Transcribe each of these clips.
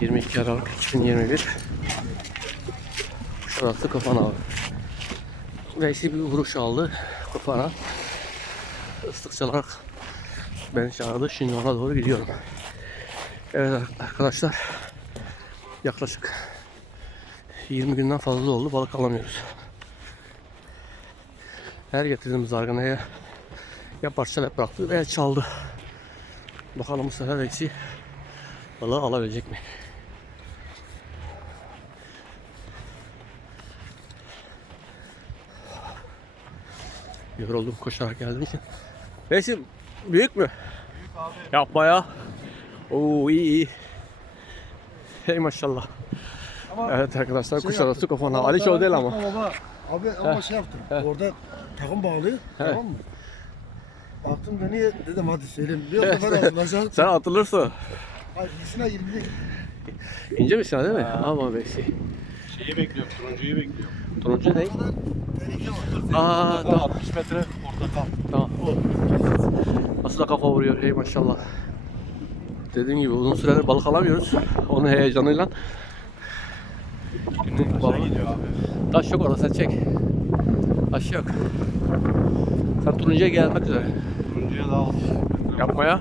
22 Aralık 2021 Şurası kafana abi. Veysi bir vuruş aldı kafana. Islık çalarak beni çağırdı. Şimdi ona doğru gidiyorum. Evet arkadaşlar. Yaklaşık 20 günden fazla oldu balık alamıyoruz. Her getirdiğimiz arganaya ya parçalayıp bıraktı veya çaldı. Bakalım bu sefer Veysi balığı alabilecek mi? Yoruldum koşarak geldiğim için. Resim büyük mü? Büyük abi. Yapma ya. Oo iyi iyi. Hey maşallah. Ama Evet arkadaşlar şey kuş arası yaptık. kafana. Ama Ali Show değil ama. Baba, abi ama şey yaptım. Orada takım bağlı. Tamam mı? Baktım beni dedim hadi söyleyeyim. Bir sefer atılacak. Sen atılırsın. Hayır ikisine 20 İnce misin değil mi? Ama Beysi. Şeyi bekliyorum, turuncuyu bekliyorum. Turuncu ne? Aa tamam. 60 metre orada kal. Tamam. Nasıl da kafa vuruyor hey maşallah. Dediğim gibi uzun süredir balık alamıyoruz. Onun heyecanıyla. Aşağı balık. gidiyor abi. Taş yok orada sen çek. Taş yok. Sen turuncuya gelmek üzere. Turuncuya daha 60 metre. Yapma ya.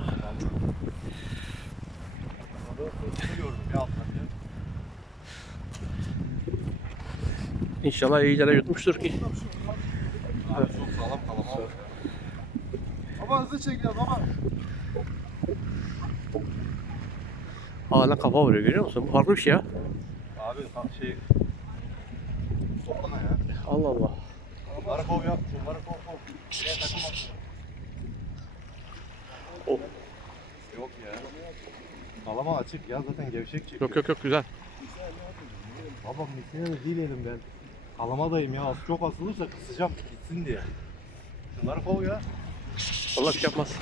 Gördüm ya alttan ya. İnşallah iyice de yutmuştur ki. Abi çok sağlam kalama var. Baba hızlı çek ya baba. Hala kafa vuruyor görüyor musun? Bu farklı bir şey ya. Abi şey... Topla ya. Allah Allah. Markov yap, şu Markov kov. Şeye takım at. Oh. Yok ya. Kalama açık ya zaten gevşek çekiyor. Yok yok yok güzel. Baba misine de değil elimden. Kalamadayım ya. Az çok asılırsa kısacağım gitsin diye. Şunları kov ya. Allah bir şey yapmaz.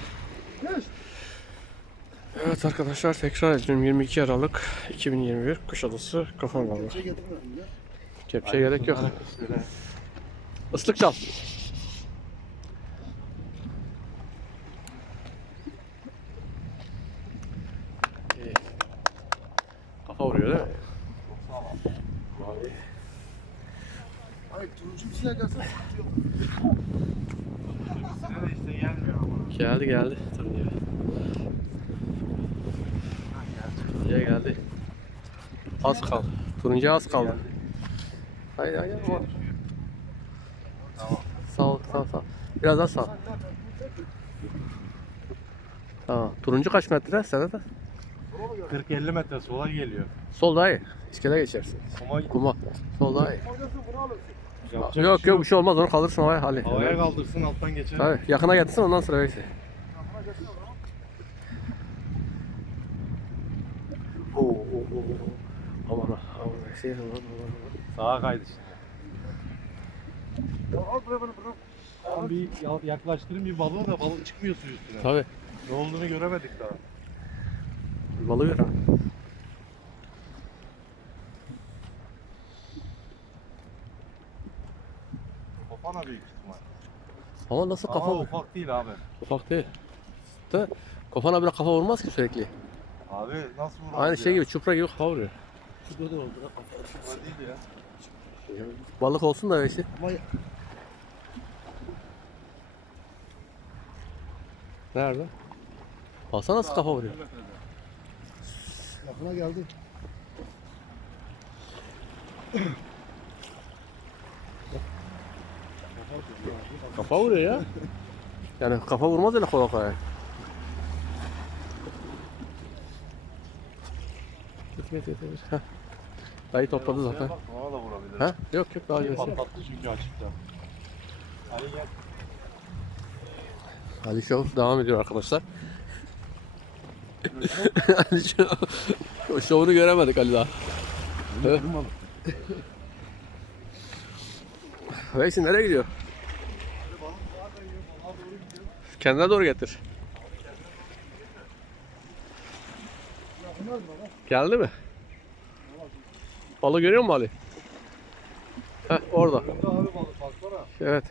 Evet arkadaşlar tekrar ediyorum 22 Aralık 2021 Kuşadası getirmedim ya. Kepçeye gerek yok. Islık çal. Kafa vuruyor değil mi? Hayır turuncu bir şey gelse sıkıntı yok. Misine de işte gelmiyor ama. Geldi geldi. Turuncuya. Turuncuya geldi. Az kaldı. Turuncuya az kaldı. Haydi haydi ama. Tamam. Sağ ol sağ ol sağ ol. Biraz daha sağ ol. Tamam. Turuncu kaç metre? Sana da. 40-50 metre sola geliyor. Sol daha iyi. İskele geçersin. Ama Kuma. Sol daha iyi. Bunu yapacak yok bir şey yok bir şey olmaz onu kaldırsın havaya hali. Havaya kaldırsın alttan geçer. Tabii yakına getirsin ondan sonra bekle. Oo, oo, oo, oo. Aman ha, aman şey aman. Sağa kaydı şimdi. Al buraya bunu bırak. Tamam bir ya- yaklaştırın bir balığı da balık çıkmıyor su üstüne. Tabii. Ne olduğunu göremedik daha. Balığı ver. Ama nasıl kafa Ama ufak değil abi. ufak değil. De kafana bile kafa vurmaz ki sürekli. Abi nasıl vurur Aynı şey gibi çupra gibi kafa vuruyor. Şurada da oldu. değil ya. Balık olsun da Ama Nerede? Baksana nasıl kafa vuruyor. yakına geldi. Kafa vuruyor ya. Yani kafa vurmaz öyle kolay kolay. Gitme. Heh. Dayı topladı zaten. Bak ona da vurabilir. Ha? Yok yok daha gerisi. Patlattı çünkü açıkta. Ali gel. Ali Show devam ediyor arkadaşlar. Ali Show. O şovunu göremedik Ali daha. Veysi nereye gidiyor? Kendine doğru getir. Geldi mi? Balığı görüyor musun Ali? Heh, orada. Evet.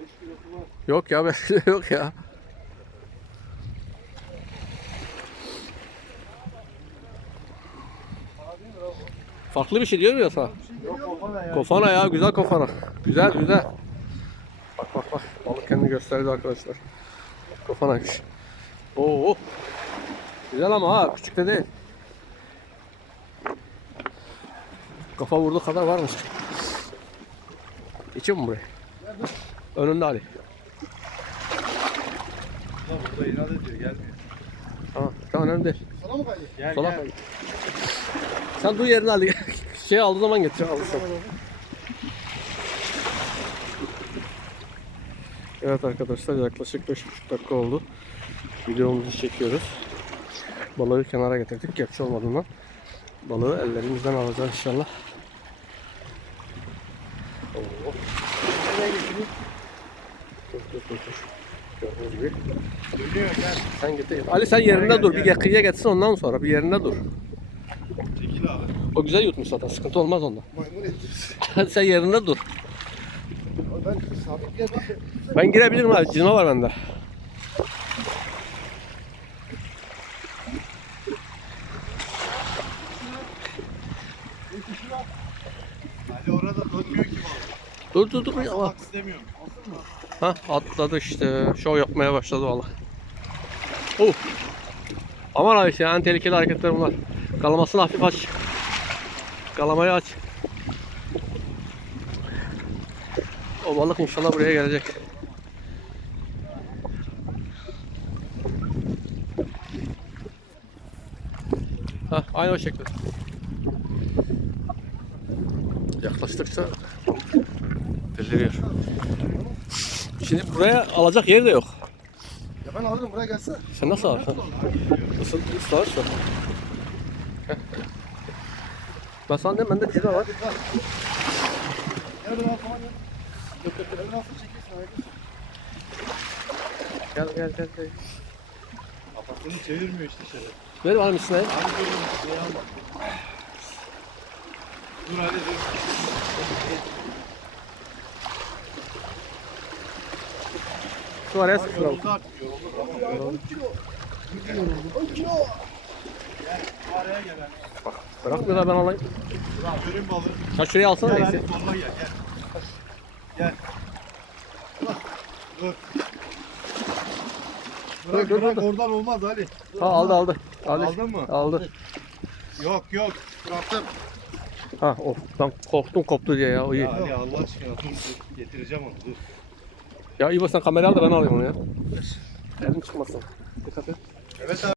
5 kilosu var. Yok ya kilo yok ya. Farklı bir şey diyorum ya sana. Kofana ya güzel kofana. Güzel güzel. Bak bak bak balık kendini gösterdi arkadaşlar. Kofanaymış. Oo. Güzel ama ha küçük de değil. Kafa vurduğu kadar varmış. İçin mi buraya? Önünde Ali. Ulan Burada inat ediyor gelmiyor. Tamam, tamam önemli değil. Sana mı kaydı? Gel Sola gel. Sen dur yerine Ali. şey aldığı zaman getir alırsan. Evet arkadaşlar yaklaşık 5,5 dakika oldu. Videomuzu çekiyoruz. Balığı kenara getirdik. Kepçe olmadığından. Balığı ellerimizden alacağız inşallah. Oo. Dur dur dur dur. Gördüğünüz gibi. Dönüyor gel. Sen getir. Ali sen yerinde dur. Bir kıyıya geçsin ondan sonra bir yerinde dur. Çekil abi. O güzel yutmuş zaten. Sıkıntı olmaz onda. Maymun etti. Hadi sen yerinde dur. Ben sabit geldim. Ben girebilirim abi. Cino var bende. Ali orada dönmüyor ki. Dur dur dur. Bak istemiyorum. Ha atladı işte. Şov yapmaya başladı valla. Oh. Aman abi ya en tehlikeli hareketler bunlar. Kalamasını hafif aç. Kalamayı aç. O balık inşallah buraya gelecek. Ha, aynı o şekilde. Yaklaştıkça beliriyor. Şimdi buraya alacak yer de yok. Ya ben alırım buraya gelsene. Sen nasıl alarsın? Isıl, ıslanırsın. Heh. Ben sana diyeyim bende cila var. Gel ben altıma gel. Yok yok nasıl çekiyorsun? Gel gel gel. gel. Kafasını çevirmiyor işte şöyle. Ver bana misine. Hadi dur. Şey alma. Dur hadi dur. Şu araya Bak, sıkıştıralım. Yoruldu yoruldu. Tamam. 10 kilo. 10 kilo. Bu araya gel hadi. Bırakmıyor da ben alayım. Abi vereyim balığı. Sen şuraya alsana Gel neyse. hadi sonuna gel gel. Gel. Dur. Bırak dur, bırak dur. oradan olmaz Ali. Ha aldı aldı. Aldı. Aldın mı? Aldı. Yok yok. Bıraktım. Ha of ben korktum koptu diye ya. O iyi. Ya Ali Allah aşkına dur dur. Getireceğim onu dur. Ya İbo sen kamerayı al da ben alayım onu ya. Elim çıkmasın. Dikkat et. Evet abi.